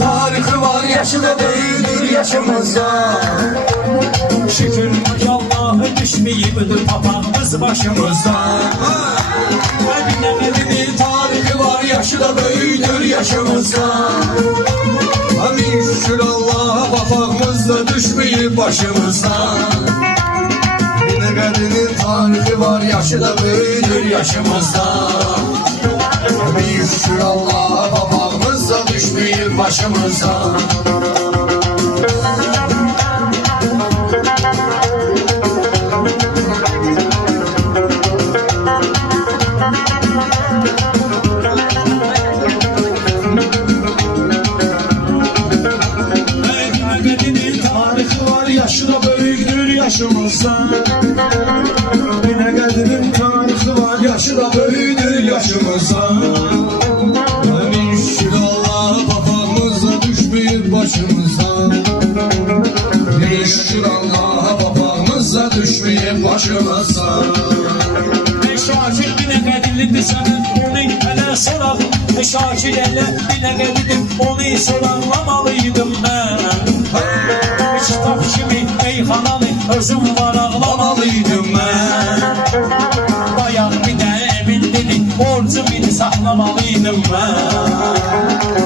tarixi var, yaşı da böyüdür yaşımızda. Şükür Allah'a düşmeyibdir papağımız başımızda. Eminönü'nün tarihi var, yaşı da böyüdür yaşımızda. Amin şükür Allah'a, papağımız da düşmeyip başımızda. Eminönü'nün tarihi var, yaşı da böyüdür yaşımızda. Amin şükür Allah'a, papağımız da düşmeyip başımızda. Yaşı da böyüktür yaşımızda. Binəqədinin tarihi var, yaşı da böyüdür yaşımızda. Amin şükür Allah'a, papağımız da düşmeyip başımızda. Amin şükür Allah'a, papağımız da düşmeyip başımızda. Şakir Binəqədilidir sana, onu hələ soraq. Şakir elə Binəqədidir, onu soraqlamalıydım mən. Kitap kimi meyxananı özüm var ağlamalıydım mən. Bayan bir də evin dedi, borcumini saxlamalıydım mən.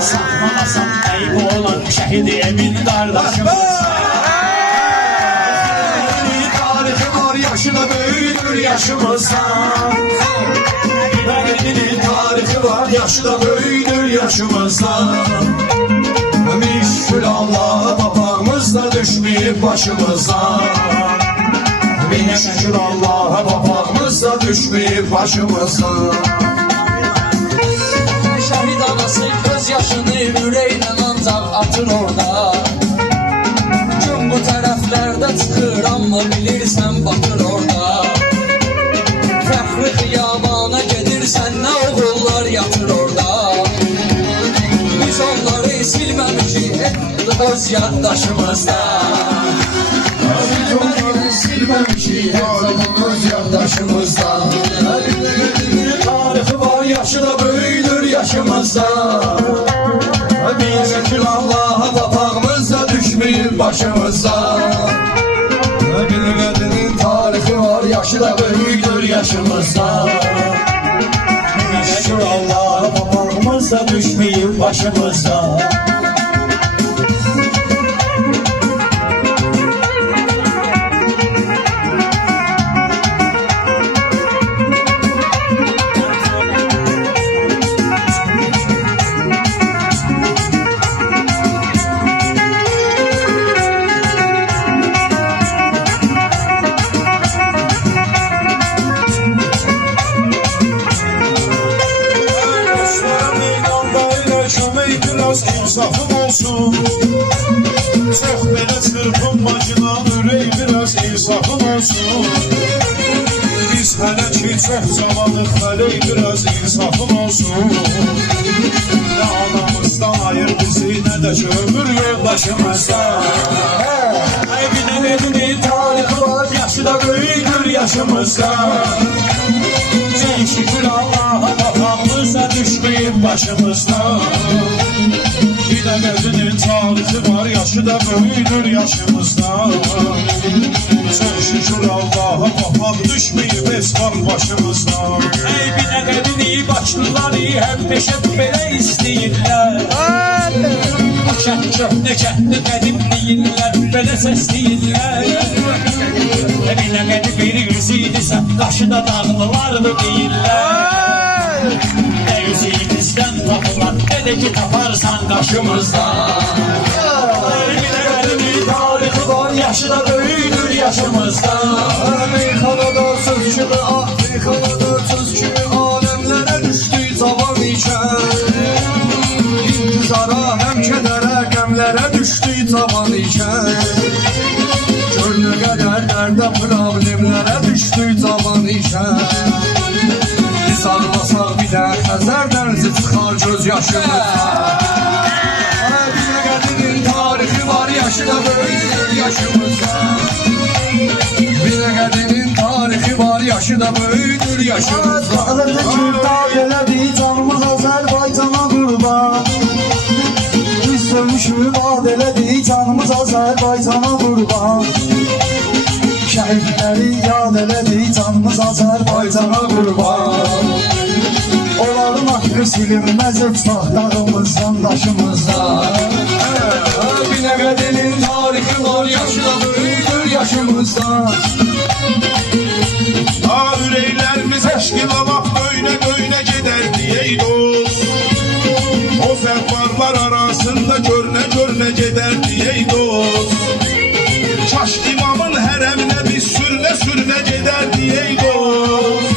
Saxlamasam eybi olan şəhid emin qardaşımız. Tarihi var, yaşı da böyüdür yaşımızda. Binəqədinin tarihi var, yaşı da böyüdür yaşımızda. Amin şükür Allah'a, papağımız da düşmeyip başımızda. Amin şükür Allah'a, papağımız da düşmeyip başımızda. Şəhid anası göz yaşını ürəklə ancaq atır orada. Gün bu tərəflərdə çıxır, amma bilirsən batır orada. Fəxri xiyabana gedirsən, nə oğullar yatır orada. Biz onları silməmişik öz yaddaşımızda. Biz onları silməmişik öz yaddaşımızda. Binəqədinin tarihi var, yaşı da böyüdür yaşımızda. Amin şükür Allah'a, papağımız da düşmeyip başımızda. Binəqədinin tarihi var, yaşı da böyüdür yaşımızda. Şükür Allah'a, papağımız da düşmeyip başımızda. İnsafım olsun. Çok belə çırpınmacına, ürək biraz insafım olsun. Biz hələ ki çox cavanıq, hələ biraz insafım olsun. Nə anamızdan ayır bizi, nə də ki ömür yoldaşımızdan. Ey Binəqədinin tarihi var, yaşı da böyüdür yaşımızdan. Ey şükür Allah'a, papağımız da düşmeyip başımızdan. Binəqədinin tarihi var, yaşı da böyüdür yaşımızda. Çok şükür Allah'a, papaq düşmeyip esbab başımızda. Ey Binəqədini başlıları həm peşə belə istəyirlər. Bu kənd köhnə kəndi qədim deyirlər, belə səsləyirlər. Binəqədi bir yüzüydüsə, qaşıda dağlılardı deyirlər. Ne yüzüymizdən tapılar, ne de ki taparsan qaşımızda. Binəqədinin tarihi var, yaşı da böyüdür yaşımızda. Meyxanada söz kimi, meyxanada söz kimi aləmlərə düşdük cavan ikən. İntizara, həm kədərə, qəmlərə düşdük cavan ikən. Gör nə qədər dərdə, problemlərə düşdük cavan ikən. Biz ağlasaq bir də Xəzər dənizi çıxar göz yaşımızda. Binəqədinin tarihi var, yaşı da böyüdür yaşımızda. Binəqədinin tarihi var, yaşı da böyüdür yaşımızda. Zikir dağ elədi canımız Azərbaycana qurban. Biz ölmüşüm ad elədi canımız Azərbaycana qurban. Şəhidləri yad elədi canımız Azərbaycana qurban. Onların haqqı silinməz çaxdağımızdan daşımızdan. Binəqədinin tarixi var, yaşı da böyüdür yaşımızdan. Ürəklərimiz eşqila vaxt döynə gedərdi ey dost. O zəvvarlar arasında görünə gedərdi ey dost. Kaş imamın hərəminə biz sürünə gedərdi ey dost.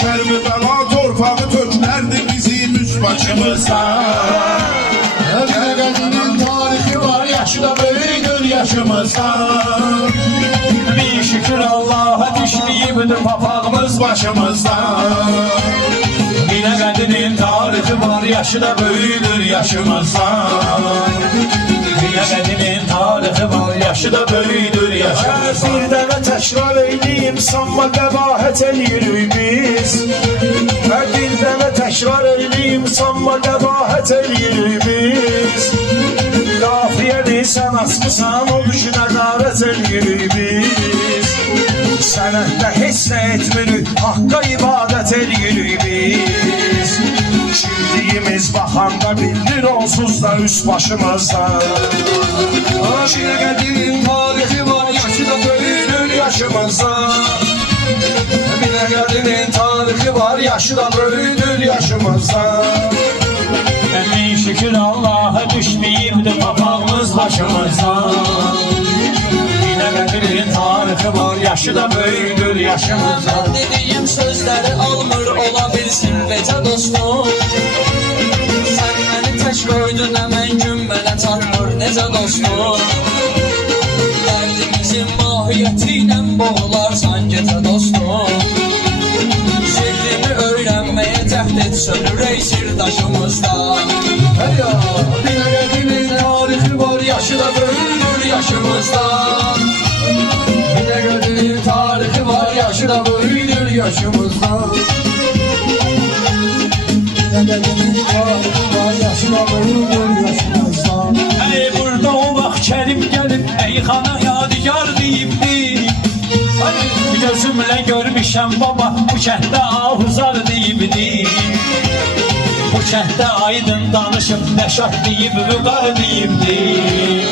Kərbəla torpağı töklərdi bizim üst başımızdan. Binəqədinin tarixi var, yaşı da böyüdür yaşımızdan. Bir şükür Allah'a düşmeyibdir papağımız başımızdan. Binəqədinin tarixi var, yaşı da böyüdür yaşımızdan. Binəqədinin tarixi var, yaşı da böyüdür yaşımızdan. Bir dənə təkrar eyləyim, sanma qəbahət eləyirik biz. Bir dənə təkrar eyləyim, sanma qəbahət eləyirik biz. Qafiyədir, sən asmısan, o düşünə qarət eləyirik biz. Sənətdə heç nə etmirik, haqqa ibadət eləyirik biz. Kimliyimiz baxanda bildir onsuz da üst başımızdan. Binəqədinin tarixi var, yaşı da böyüdür yaşımızdan. Binəqədinin tarixi var, yaşı da böyüdür yaşımızdan. Min şükür Allah'a düşmeyibdir papağımız başımızdan. Binəqədinin tarixi var, yaşı da böyüdür yaşımızdan. Dediyim sözləri almır ola bilsin vecə dostum. Sən məni tək qoydun, əmən gün mənə çatmır necə dostum. Dərdimizin mahiyyəti ilə boğularsan gecə dostum. Sirrimi öyrənməyə cəhd et, sönürək sirdaşımızdan. Binəqədinin tarixi var, yaşı da böyüdür yaşımızdan. Binəqədinin tarixi var, yaşı da böyüdür yaşımızdan. Binəqədinin tarixi var, yaşı da böyüdür yaşımızdan. Hey burada o vaxt Kərim gəlib Əyxana yadigar deyibdir. Gözümlə görmüşəm baba bu kənddə ahuzar deyibdir. Bu kənddə aydın danışıb nəşat deyib vüqar deyibdir.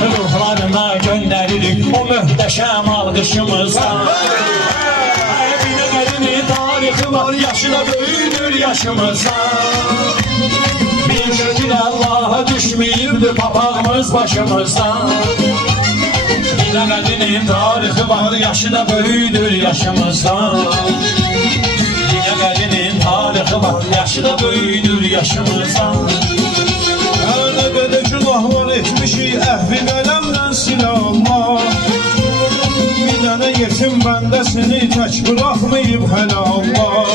Ruhlarına göndəririk o möhtəşəm alqışımızdan. Binəqədinin tarixi var, yaşı da böyüdür yaşımızdan. Bir şükür Allah'a düşmeyibdir papağımız başımızdan. Binəqədinin tarixi var, yaşı da böyüdür yaşımızdan. Binəqədinin tarixi var, yaşı da böyüdür yaşımızdan. Nə qədər günahlar etmişik, əhvi qələmlə silə Allah. Bir dənə yetim bəndəsini tək bıraxmayıb hələ Allah.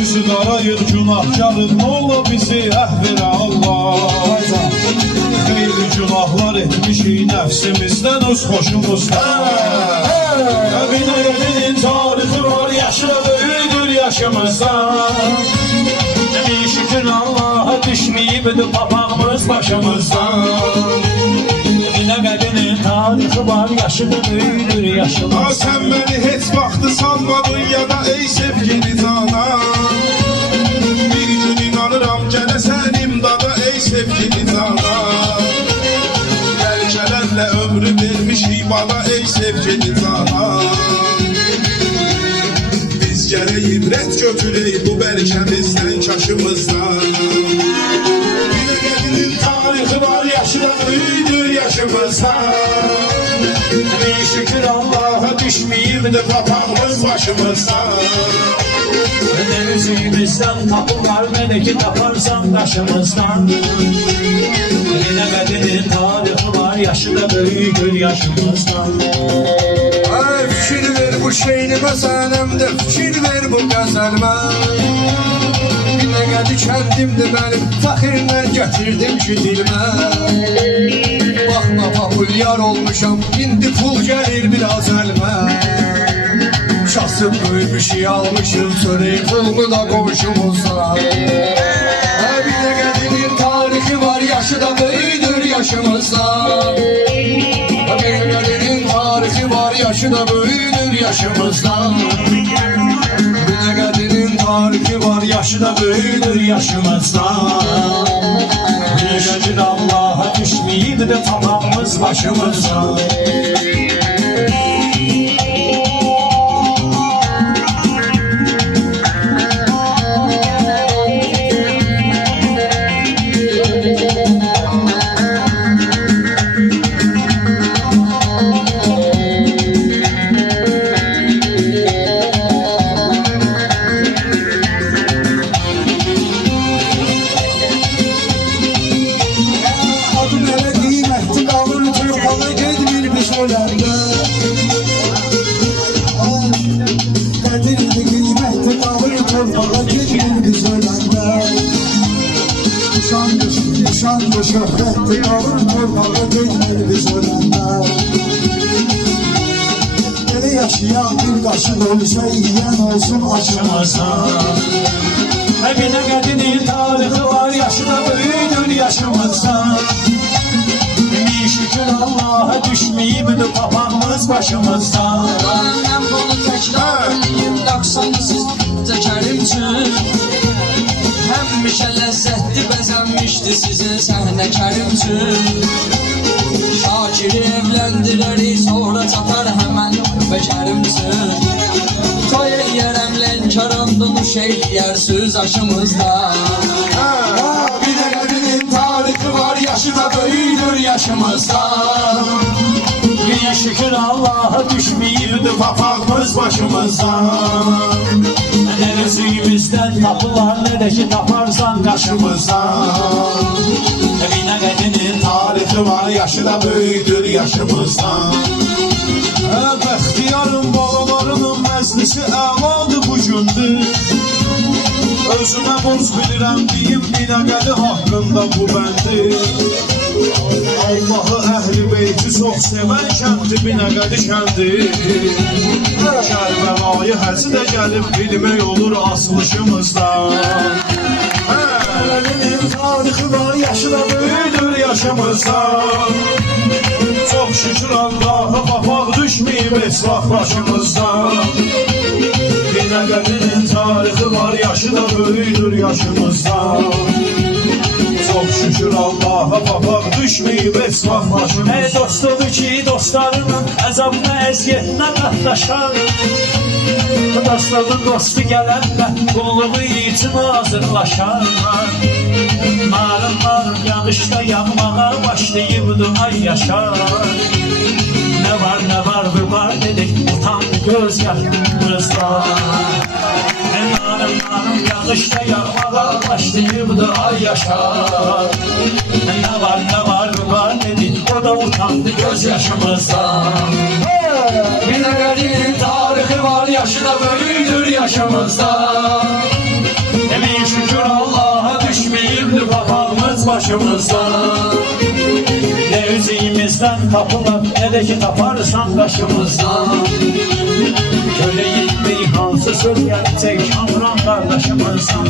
Üzü qarayır günahkarın, nə ola bizi əhv elə Allah. Xeyli günahlar etmişik nəfsimizdən, öz xoşumuzdan. Binəqədinin tarixi var, yaşı da böyüdür yaşımızdan. Bir şükür Allah'a düşmeyibdir papağımız başımızdan. Binəqədinin tarixi var, yaşı da böyüdür yaşımızdan. Sən məni heç vaxtı sanmadın ya da ey sevgili canan. Bir gün inanıram gələsən imdada ey sevgili canan. Gəlkələrlə ömrü vermişik bana ey sevgili canan. Biz gərək ibrət götürək bu bəlkəmizdən, kaşımızdan. Binəqədinin tarixi var, yaşı da böyüdür yaşımızdan. Bir şükür Allah'a düşmeyibdir papağımız başımızdan. Ne üzümüzden tapırlar, ne de ki taparsan taşımızdan. Binəqədinin tarixi var, yaşı da böyüdür yaşımızdan. Ay fikir ver bu şeylimə sənəmdə, fikir ver bu qəzəlmə. Binəqədi kəndimdir mənim, fəxirlə gətirdim ki dilimə. Baxma populyar olmuşam, indi pul gəlir biraz əlimə. Kasıb böyümüşük, almışım çörək pulumu da qonşumuzdan. Binəqədinin tarixi var, yaşımızdan. Binəqədinin tarihi var, yaşı da böyüdür yaşımızdan. Binəqədinin tarihi var, yaşı da böyüdür yaşımızdan. Binəqədir Allah'a düşmeyip de papağımız başımızdan. Adım elə qiymətli qalır, torpağa gedmir biz öləndə. Qədirli qiymətli qalır, torpağa gedmir biz öləndə. Şanlı şöhrətli qalır, torpağa gedmir biz öləndə. Elə yaşayan bir qaşıq ölsə, yiyən olsun açımızdan. Binəqədinin tarihi var, yaşı da böyüdür yaşımızdan. Min şükür Allah'a düşmeyip de papağımız başımızdan. Mən bunu təkrar edeyim, 90'sız təkərim üçün. Həmişə ləzzətli bəzənmişdi sizin səhnəkərim üçün. Şakiri evləndirərik, sonra çatar həmən bəkərim üçün. Toy eləyərəm lənkarandan, uş eləyərsiz aşımızda. Binəqədinin tarihi var, yaşı da böyüdür yaşımızdan. Min şükür Allah'a düşmeyip de papağımız başımızdan. Ne rızkımızdan tapılar, ne de ki taparsan kaşımızdan. Binəqədinin tarihi var, yaşı da böyüdür yaşımızdan. Bəxtiyarın balalarının məclisi əladır bu gündür. Özümə borc bilirəm deyim, Binəqədi haqqında bu bəndi. Allahı əhl-i beyti çox sevən kəndi Binəqədi kəndi. Kərbəlayı həzi də gəlib bilmək olur asılışımızdan. Binəqədinin tarixi var, yaşı da böyüdür yaşımızdan. Çox şükür Allah'a papaq düşməyib esvah başımızdan. Binəqədinin tarihi var, yaşı da böyüdür yaşımızdan. Çok şükür Allah'a papaq düşmeyip esvah başımız. Ey dostudur ki dostlarının əzabına, əziyyətinə qatlaşar. Dostların dostu gələnlə qulluğu için hazırlaşar. Narım narım yağışda yağmağa başlayıbdı ay yaşar. Ne var var dedik, utandı göz yaşımızda. Narım yağışda yağmağa başlayıbdı ay yaşar. Ne var dedik, o da utandı göz yaşımızda. Binəqədinin tarihi var, yaşı da böyüdür yaşımızda. Emin şükür Allah'a düşmeyibdi papağımız başımızda. Ne üzüğümüzden tapılar, ne de ki taparsan kaşımızdan. Köle gitmeyi hansı söz gelecek Kamran kardeşimizden.